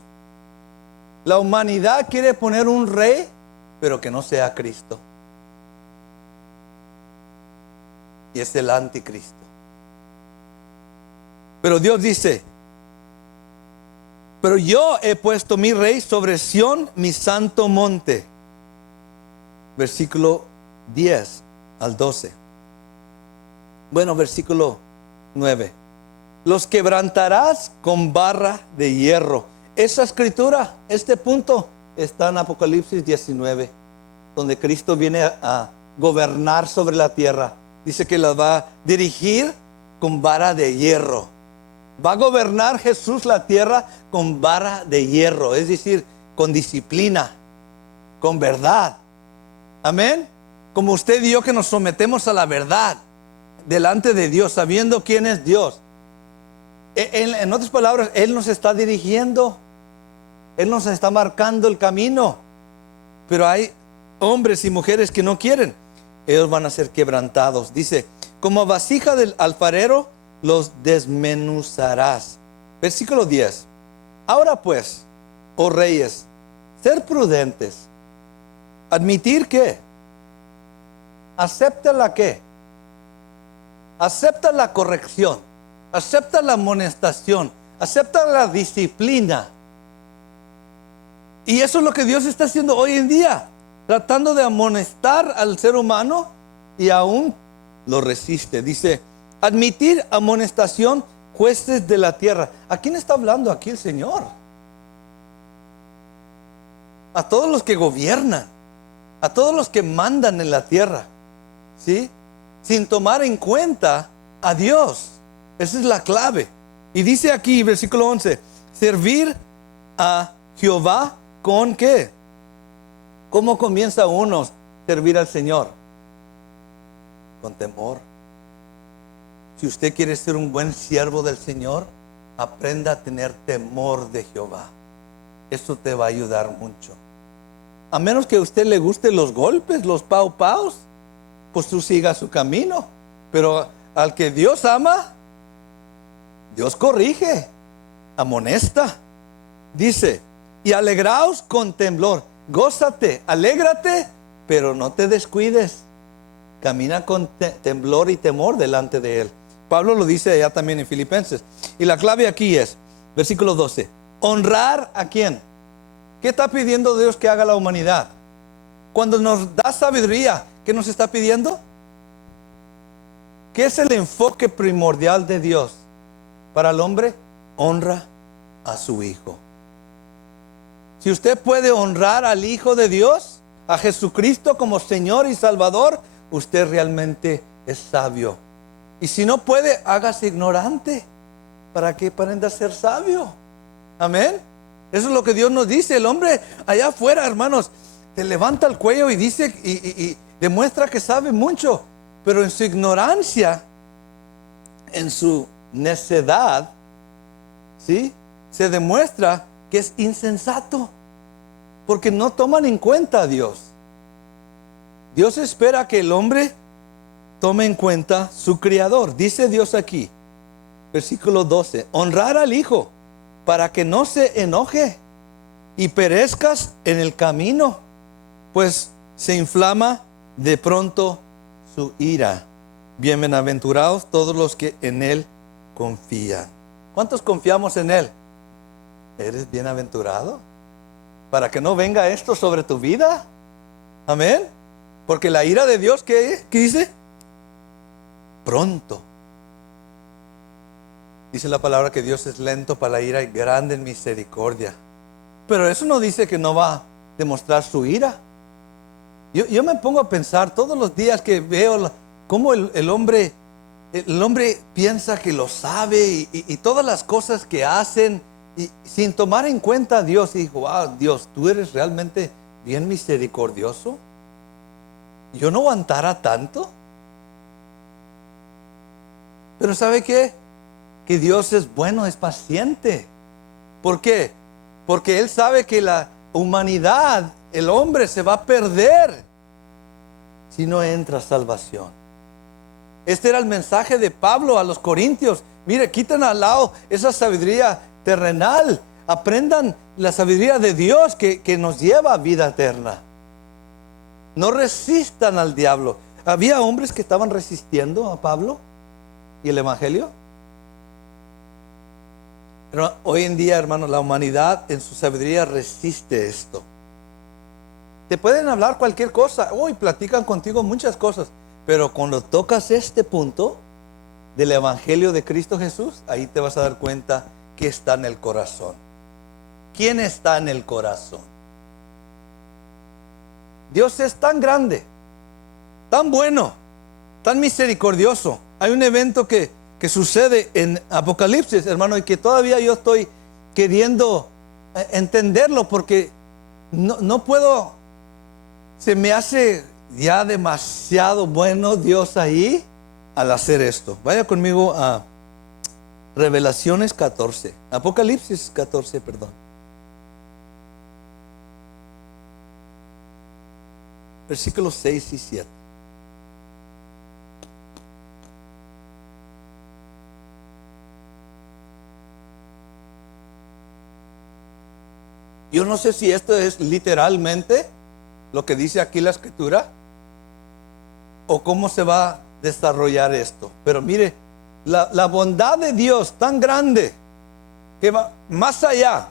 La humanidad quiere poner un rey, pero que no sea Cristo. Y es el anticristo. Pero Dios dice, pero yo he puesto mi rey sobre Sión, mi santo monte. Versículo 10 al 12. Bueno, versículo 9. Los quebrantarás con barra de hierro. Esa escritura, este punto, está en Apocalipsis 19, donde Cristo viene a gobernar sobre la tierra. Dice que la va a dirigir con vara de hierro. Va a gobernar Jesús la tierra con vara de hierro, es decir, con disciplina, con verdad. Amén. Como usted y yo que nos sometemos a la verdad delante de Dios, sabiendo quién es Dios. En otras palabras, Él nos está dirigiendo, Él nos está marcando el camino. Pero hay hombres y mujeres que no quieren. Ellos van a ser quebrantados. Dice, como vasija del alfarero los desmenuzarás. Versículo 10. Ahora pues, oh reyes, ser prudentes. Admitir que acepta la que acepta la corrección, acepta la amonestación, acepta la disciplina. Y eso es lo que Dios está haciendo hoy en día, tratando de amonestar al ser humano y aún lo resiste. Dice, admitir amonestación, jueces de la tierra. ¿A quién está hablando aquí el Señor? A todos los que gobiernan, a todos los que mandan en la tierra, ¿sí? Sin tomar en cuenta a Dios. Esa es la clave. Y dice aquí, versículo 11, servir a Jehová con ¿qué? ¿Cómo comienza uno a servir al Señor? Con temor. Si usted quiere ser un buen siervo del Señor, aprenda a tener temor de Jehová. Eso te va a ayudar mucho. A menos que a usted le gusten los golpes, los paus, pues tú siga su camino. Pero al que Dios ama, Dios corrige, amonesta. Dice, y alegraos con temblor. Gózate, alégrate, pero no te descuides. Camina con temblor y temor delante de Él. Pablo lo dice allá también en Filipenses. Y la clave aquí es, versículo 12, honrar ¿a quién? ¿Qué está pidiendo Dios que haga la humanidad? Cuando nos da sabiduría, ¿qué nos está pidiendo? ¿Qué es el enfoque primordial de Dios para el hombre? Honra a su Hijo. Si usted puede honrar al Hijo de Dios, a Jesucristo como Señor y Salvador, usted realmente es sabio. Y si no puede, hágase ignorante para que aprenda a ser sabio. Amén. Eso es lo que Dios nos dice. El hombre allá afuera, hermanos, te levanta el cuello y dice y demuestra que sabe mucho, pero en su ignorancia, en su necedad, ¿sí? Se demuestra que es insensato, porque no toman en cuenta a Dios. Dios espera que el hombre tome en cuenta su Creador. Dice Dios aquí, Versículo 12. Honrar al Hijo para que no se enoje y perezcas en el camino, pues se inflama de pronto su ira. Bienaventurados todos los que en Él confían. ¿Cuántos confiamos en Él? ¿Eres bienaventurado? Para que no venga esto sobre tu vida. Amén. Porque la ira de Dios, ¿qué dice? Pronto. Dice la palabra que Dios es lento para la ira y grande en misericordia. Pero eso no dice que no va a demostrar su ira. Yo me pongo a pensar todos los días que veo cómo el hombre piensa que lo sabe y todas las cosas que hacen y sin tomar en cuenta a Dios. Y dijo, Dios, tú eres realmente bien misericordioso. Yo no aguantara tanto. Pero ¿sabe qué? Que Dios es bueno, es paciente. ¿Por qué? Porque Él sabe que la humanidad, el hombre, se va a perder si no entra salvación. Este era el mensaje de Pablo a los corintios. Mire, quiten al lado esa sabiduría terrenal. Aprendan la sabiduría de Dios que nos lleva a vida eterna. No resistan al diablo. Había hombres que estaban resistiendo a Pablo y el evangelio. Pero hoy en día, hermanos, la humanidad en su sabiduría resiste esto. Te pueden hablar cualquier cosa. Hoy platican contigo muchas cosas. Pero cuando tocas este punto del evangelio de Cristo Jesús, ahí te vas a dar cuenta que está en el corazón. ¿Quién está en el corazón? Dios es tan grande, tan bueno, tan misericordioso. Hay un evento que sucede en Apocalipsis, hermano, y que todavía yo estoy queriendo entenderlo porque no puedo. Se me hace ya demasiado bueno Dios ahí al hacer esto. Vaya conmigo a Revelaciones 14, Apocalipsis 14, perdón. Versículos 6 y 7. Yo no sé si esto es literalmente lo que dice aquí la escritura o cómo se va a desarrollar esto. Pero mire, la bondad de Dios tan grande que va más allá.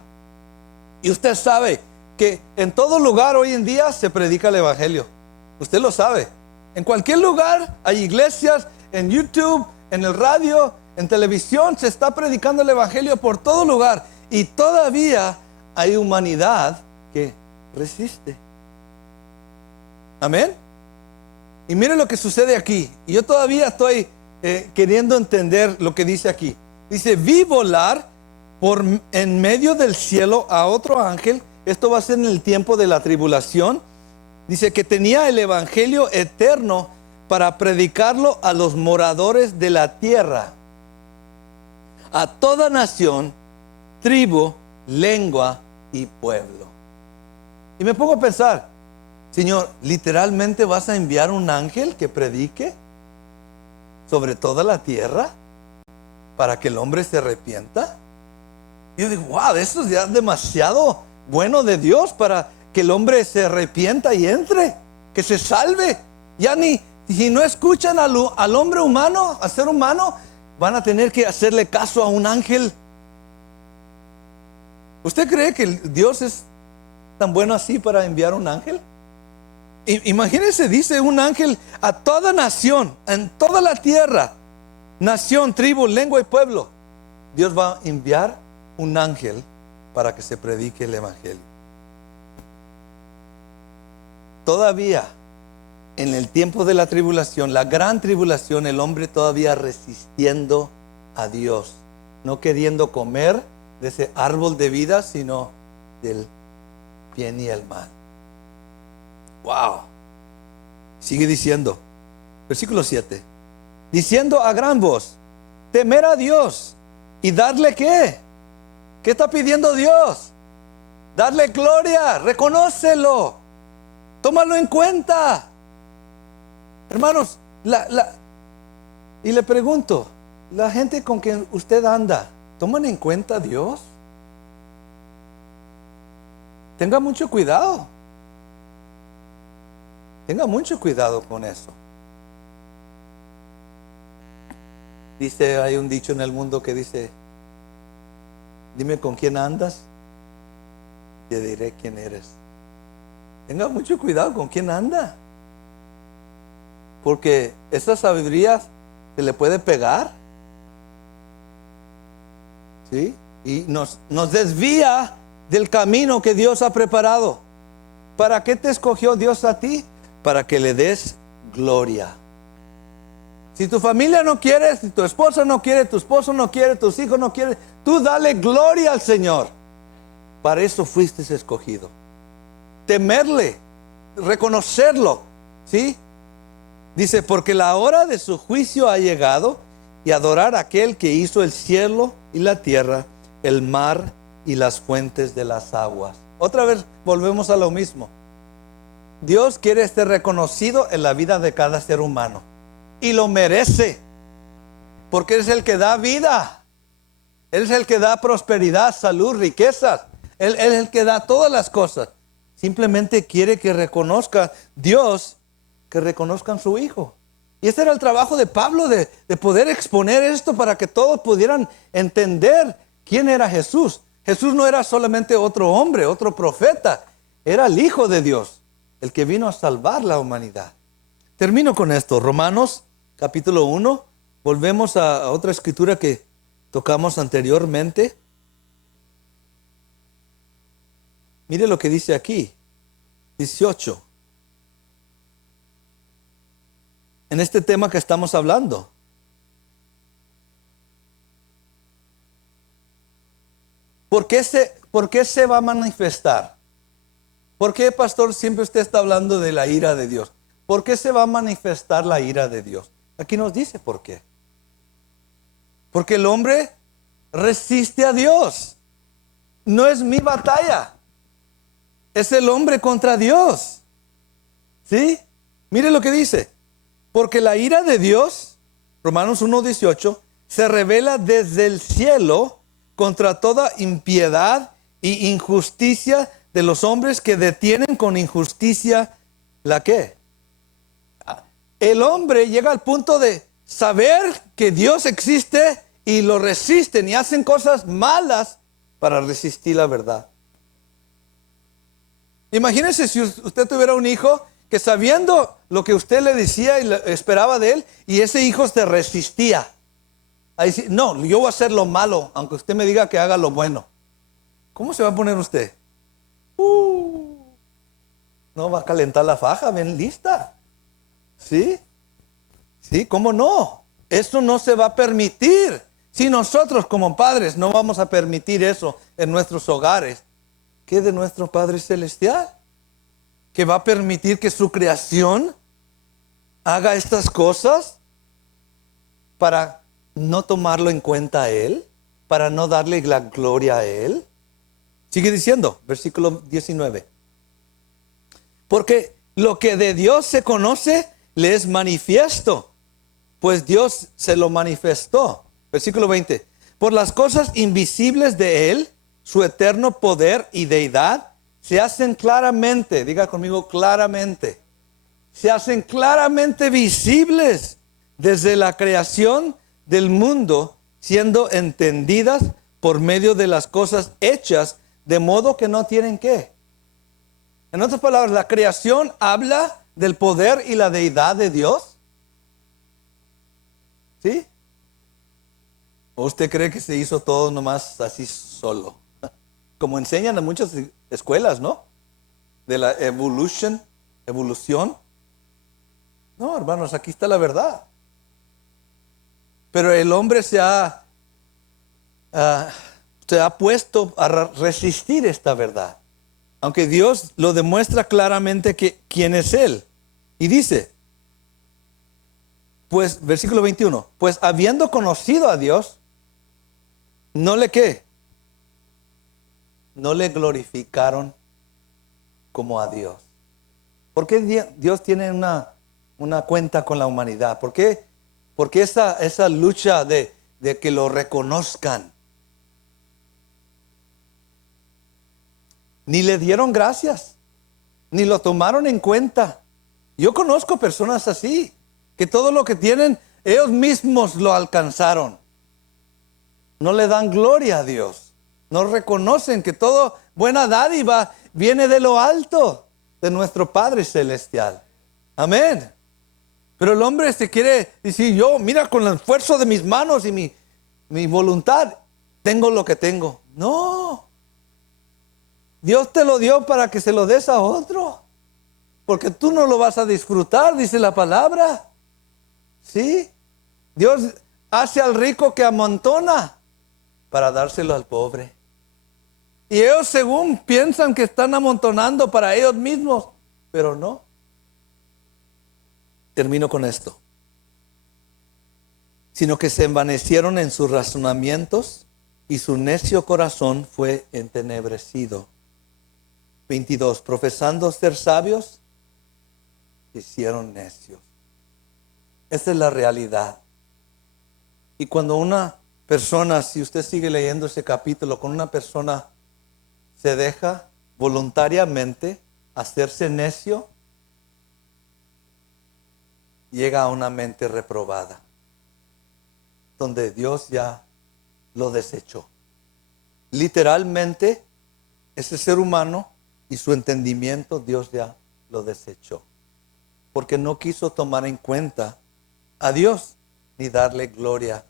Y usted sabe que en todo lugar hoy en día se predica el evangelio. Usted lo sabe. En cualquier lugar hay iglesias, en YouTube, en el radio, en televisión, se está predicando el evangelio por todo lugar. Y todavía hay humanidad que resiste. Amén. Y mire lo que sucede aquí. Y yo todavía estoy queriendo entender lo que dice aquí. Dice, vi volar en medio del cielo a otro ángel. Esto va a ser en el tiempo de la tribulación. Dice que tenía el evangelio eterno para predicarlo a los moradores de la tierra, a toda nación, tribu, lengua y pueblo. Y me pongo a pensar, Señor, ¿literalmente vas a enviar un ángel que predique sobre toda la tierra para que el hombre se arrepienta? Y yo digo, wow, eso es ya demasiado bueno de Dios para que el hombre se arrepienta y entre, que se salve. Ya si no escuchan al hombre humano, al ser humano, van a tener que hacerle caso a un ángel. ¿Usted cree que Dios es tan bueno así para enviar un ángel? Imagínense, dice un ángel a toda nación, en toda la tierra, nación, tribu, lengua y pueblo. Dios va a enviar un ángel para que se predique el evangelio. Todavía en el tiempo de la tribulación, la gran tribulación, el hombre todavía resistiendo a Dios, no queriendo comer de ese árbol de vida, sino del bien y el mal. Wow. Sigue diciendo, versículo 7. Diciendo a gran voz, temer a Dios y darle ¿qué? ¿Qué está pidiendo Dios? Darle gloria, reconócelo, tómalo en cuenta. Hermanos, y le pregunto, La gente con quien usted anda, ¿toman en cuenta a Dios? Tenga mucho cuidado. Tenga mucho cuidado con eso. Dice, hay un dicho en el mundo que dice, dime con quién andas, te diré quién eres. Tenga mucho cuidado con quién anda, porque esa sabiduría se le puede pegar, ¿sí? Y nos desvía del camino que Dios ha preparado. ¿Para qué te escogió Dios a ti? Para que le des gloria. Si tu familia no quiere, si tu esposa no quiere, tu esposo no quiere, tus hijos no quieren, tú dale gloria al Señor. Para eso fuiste escogido. Temerle, reconocerlo, ¿sí? Dice, porque la hora de su juicio ha llegado, y adorar a aquel que hizo el cielo y la tierra, el mar y las fuentes de las aguas. Otra vez volvemos a lo mismo. Dios quiere ser reconocido en la vida de cada ser humano. Y lo merece, porque es el que da vida. Él es el que da prosperidad, salud, riquezas. Él es el que da todas las cosas. Simplemente quiere que reconozca Dios, que reconozcan su Hijo. Y ese era el trabajo de Pablo, de poder exponer esto para que todos pudieran entender quién era Jesús. Jesús no era solamente otro hombre, otro profeta. Era el Hijo de Dios, el que vino a salvar la humanidad. Termino con esto. Romanos capítulo 1. Volvemos a otra escritura que tocamos anteriormente. Mire lo que dice aquí, 18. En este tema que estamos hablando. ¿Por qué se va a manifestar? ¿Por qué, pastor, siempre usted está hablando de la ira de Dios? ¿Por qué se va a manifestar la ira de Dios? Aquí nos dice por qué. Porque el hombre resiste a Dios. No es mi batalla. Es el hombre contra Dios. ¿Sí? Mire lo que dice. Porque la ira de Dios, Romanos 1:18, se revela desde el cielo contra toda impiedad y injusticia de los hombres que detienen con injusticia ¿la qué? El hombre llega al punto de saber que Dios existe y lo resisten y hacen cosas malas para resistir la verdad. Imagínese si usted tuviera un hijo que sabiendo lo que usted le decía y esperaba de él, y ese hijo se resistía. Ahí sí, no, yo voy a hacer lo malo, aunque usted me diga que haga lo bueno. ¿Cómo se va a poner usted? No va a calentar la faja, ven lista. ¿Sí? ¿Sí? ¿Cómo no? Eso no se va a permitir. Si nosotros como padres no vamos a permitir eso en nuestros hogares, ¿qué de nuestro Padre Celestial? ¿Que va a permitir que su creación haga estas cosas para no tomarlo en cuenta a Él? ¿Para no darle la gloria a Él? Sigue diciendo, versículo 19. Porque lo que de Dios se conoce le es manifiesto, pues Dios se lo manifestó. Versículo 20. Por las cosas invisibles de Él, su eterno poder y deidad, se hacen claramente, diga conmigo claramente, se hacen claramente visibles desde la creación del mundo, siendo entendidas por medio de las cosas hechas, de modo que no tienen qué. En otras palabras, la creación habla del poder y la deidad de Dios. ¿Sí? ¿O usted cree que se hizo todo nomás así solo? Como enseñan en muchas escuelas, ¿no? De la evolución. No, hermanos, aquí está la verdad. Pero el hombre se ha puesto a resistir esta verdad. Aunque Dios lo demuestra claramente quién es Él. Y dice, pues, versículo 21, pues habiendo conocido a Dios, no le glorificaron como a Dios. ¿Por qué Dios tiene una cuenta con la humanidad? ¿Por qué esa lucha de de que lo reconozcan. Ni le dieron gracias, ni lo tomaron en cuenta. Yo conozco personas así, que todo lo que tienen, ellos mismos lo alcanzaron. No le dan gloria a Dios. No reconocen que toda buena dádiva viene de lo alto, de nuestro Padre Celestial. Amén. Pero el hombre se quiere decir, yo, mira, con el esfuerzo de mis manos y mi voluntad, tengo lo que tengo. No. Dios te lo dio para que se lo des a otro. Porque tú no lo vas a disfrutar, dice la palabra. ¿Sí? Dios hace al rico que amontona para dárselo al pobre. Y ellos según piensan que están amontonando para ellos mismos, pero no. Termino con esto. Sino que se envanecieron en sus razonamientos y su necio corazón fue entenebrecido. 22. Profesando ser sabios, se hicieron necios. Esa es la realidad. Y cuando una persona, si usted sigue leyendo ese capítulo, cuando una persona se deja voluntariamente hacerse necio, llega a una mente reprobada, donde Dios ya lo desechó. Literalmente, ese ser humano y su entendimiento, Dios ya lo desechó, porque no quiso tomar en cuenta a Dios, ni darle gloria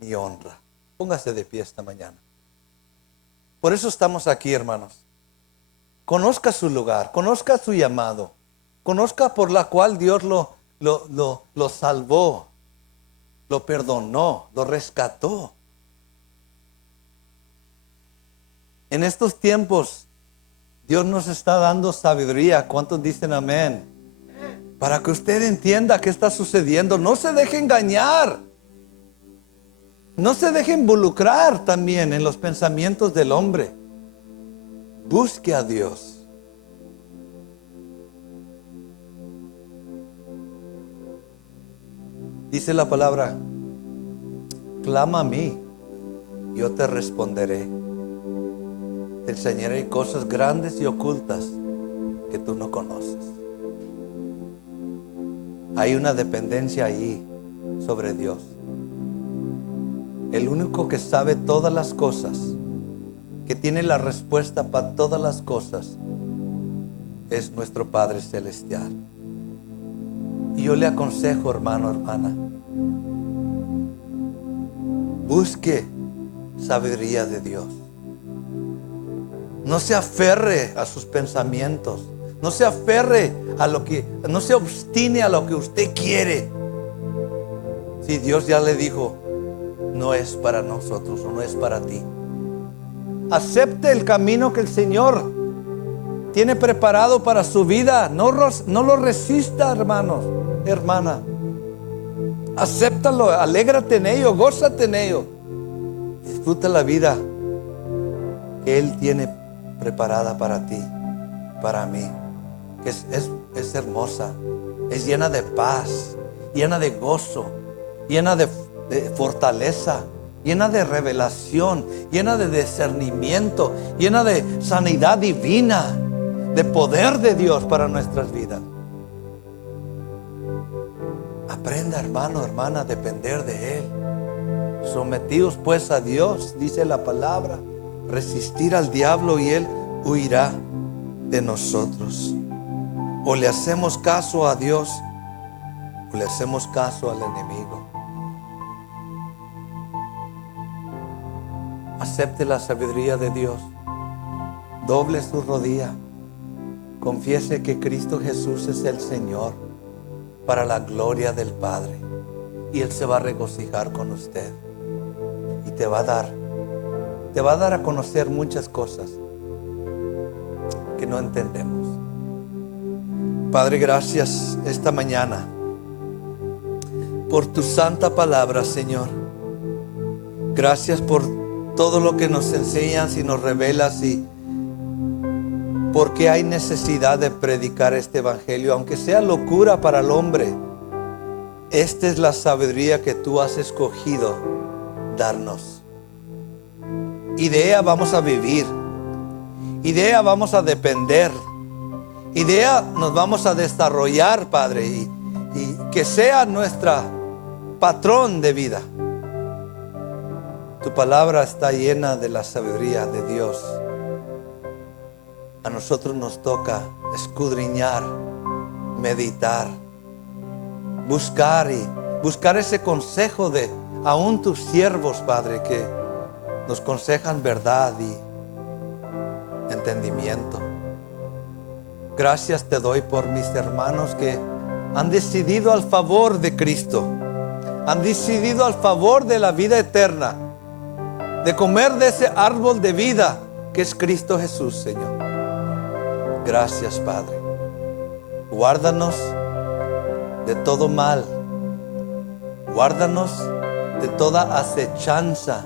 ni honra. Póngase de pie esta mañana. Por eso estamos aquí, hermanos. Conozca su lugar, conozca su llamado, conozca por la cual Dios lo salvó, lo perdonó, lo rescató. En estos tiempos, Dios nos está dando sabiduría. ¿Cuántos dicen amén? Para que usted entienda qué está sucediendo. No se deje engañar. No se deje involucrar también en los pensamientos del hombre. Busque a Dios. Dice la palabra, clama a mí, yo te responderé. Te enseñaré cosas grandes y ocultas que tú no conoces. Hay una dependencia ahí sobre Dios. El único que sabe todas las cosas, que tiene la respuesta para todas las cosas, es nuestro Padre Celestial. Y yo le aconsejo, hermano, hermana, busque sabiduría de Dios. No se aferre a sus pensamientos. No se aferre a no se obstine a lo que usted quiere. Si Dios ya le dijo, no es para nosotros o no es para ti. Acepte el camino que el Señor tiene preparado para su vida. No lo resista, hermanos, hermana. Acéptalo, alégrate en ello, gózate en ello. Disfruta la vida que Él tiene preparada para ti, para mí. Que es hermosa, es llena de paz, llena de gozo, llena de fortaleza, llena de revelación, llena de discernimiento, llena de sanidad divina, de poder de Dios para nuestras vidas. Aprenda, hermano, hermana, a depender de Él. Sometidos pues a Dios, dice la palabra, resistir al diablo y Él huirá de nosotros. O le hacemos caso a Dios o le hacemos caso al enemigo. Acepte la sabiduría de Dios. Doble su rodilla. Confiese que Cristo Jesús es el Señor para la gloria del Padre. Y Él se va a regocijar con usted. Y te va a dar a conocer muchas cosas que no entendemos. Padre, gracias esta mañana por tu santa palabra, Señor. Gracias por todo lo que nos enseñas y nos revelas y porque hay necesidad de predicar este evangelio, aunque sea locura para el hombre. Esta es la sabiduría que tú has escogido darnos. Y de ella vamos a vivir. Y de ella vamos a depender. Y de ella nos vamos a desarrollar, Padre. Y que sea nuestra patrón de vida. Tu palabra está llena de la sabiduría de Dios. A nosotros nos toca escudriñar, meditar, buscar ese consejo de aún tus siervos, Padre, que nos aconsejan verdad y entendimiento. Gracias te doy por mis hermanos que han decidido al favor de Cristo, han decidido al favor de la vida eterna, de comer de ese árbol de vida que es Cristo Jesús, Señor. Gracias, Padre. Guárdanos de todo mal. Guárdanos de toda acechanza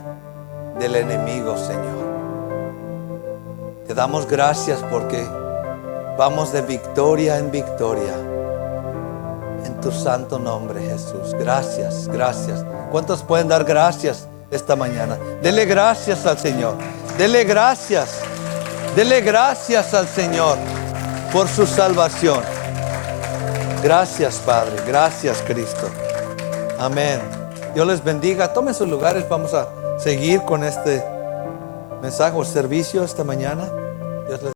del enemigo, Señor. Te damos gracias porque vamos de victoria en victoria. En tu santo nombre, Jesús. Gracias, gracias. ¿Cuántos pueden dar gracias esta mañana? Dele gracias al Señor. Dele gracias. Dele gracias al Señor por su salvación. Gracias, Padre. Gracias, Cristo. Amén. Dios les bendiga. Tomen sus lugares. Vamos a seguir con este mensaje o servicio esta mañana. Dios les